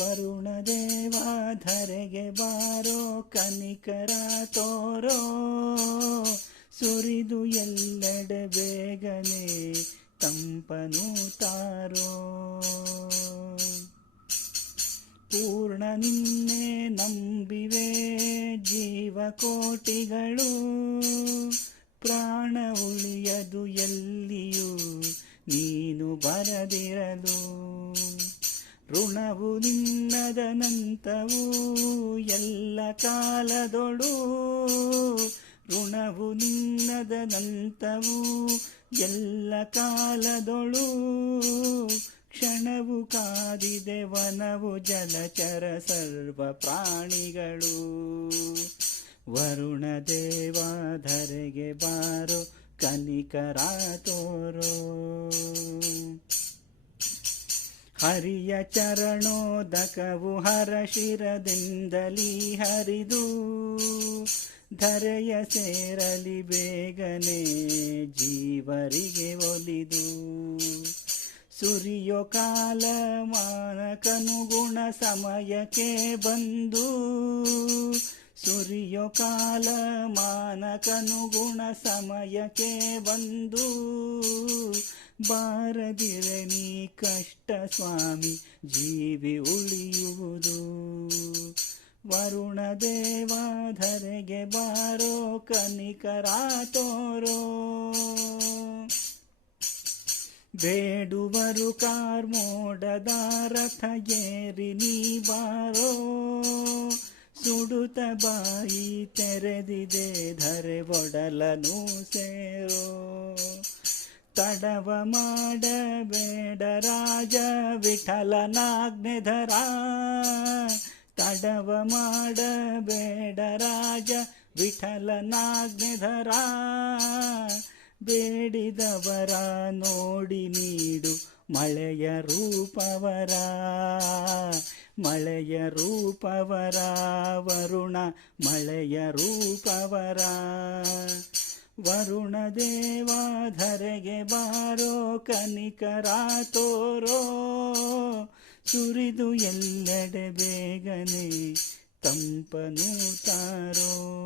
ವರುಣ ದೇವಾಧರೆಗೆ ಬಾರೋ ಕನಿಕರ ತೋರೋ. ಸುರಿದು ಎಲ್ಲೆಡೆ ಬೇಗನೆ ತಂಪನು ತಾರೋ. ಪೂರ್ಣ ನಿನ್ನೆ ನಂಬಿವೆ ಜೀವಕೋಟಿಗಳು. ಪ್ರಾಣ ಉಳಿಯದು ಋಣವು ನಿನ್ನದನಂತವು ಎಲ್ಲ ಕಾಲದೊಳು. ಋಣವು ನಿನ್ನದನಂತವು ಎಲ್ಲ ಕಾಲದೊಳು. ಕ್ಷಣವು ಕಾದಿದೆ ವನವು ಜಲಚರ ಸರ್ವ ಪ್ರಾಣಿಗಳು. ವರುಣ ದೇವಾಧರೆಗೆ ಬಾರೋ ಕನಿಕರ ತೋರೋ. ಹರಿಯ ಚರಣೋದಕವು ಹರಶಿರದಿಂದಲೀ ಹರಿದು ಧರೆಯ ಸೇರಲಿ ಬೇಗನೆ ಜೀವರಿಗೆ ಒಲಿದು. ಸುರಿಯೋ ಕಾಲ ಮಾನಕನುಗುಣ ಸಮಯಕ್ಕೆ ಬಂದು ಕಾಲ ಮಾನಕನುಗುಣ ಸಮಯಕ್ಕೆ ಬಂದು ನೀ ಕಷ್ಟ ಸ್ವಾಮಿ ಜೀವಿ ಉಳಿಯುವುದು. ವರುಣ ದೇವಾಧರೆಗೆ ಬಾರೋ ಕನಿಕರ ತೋರೋ. ಬೇಡುವರು ಕಾರ್ಮೋಡದ ರಥ ಏರಿ ನೀ ಬಾರೋ. ಸುಡುತ್ತ ಬಾಯಿ ತೆರೆದಿದೆ ಧರೆ ಒಡಲನು ಸೇರೋ. ತಡವ ಮಾಡಬೇಡ ರಾಜ ವಿಠಲನಾಗ್ನೆಧರ ತಡವ ಮಾಡಬೇಡ ರಾಜ ವಿಠಲನಾಗ್ನೆಧರ ಬೇಡಿದವರ ನೋಡಿ ನೀಡು ಮಳೆಯ ರೂಪವರ ಮಳೆಯ ರೂಪವರ, ವರುಣ ಮಳೆಯ ರೂಪವರ. ವರುಣ ದೇವಾಧರೆಗೆ ಬಾರೋ ಕನಿಕರ ತೋರೋ, ಸುರಿದು ಎಲ್ಲೆಡೆ ಬೇಗನೆ ತಂಪನು ತಾರೋ.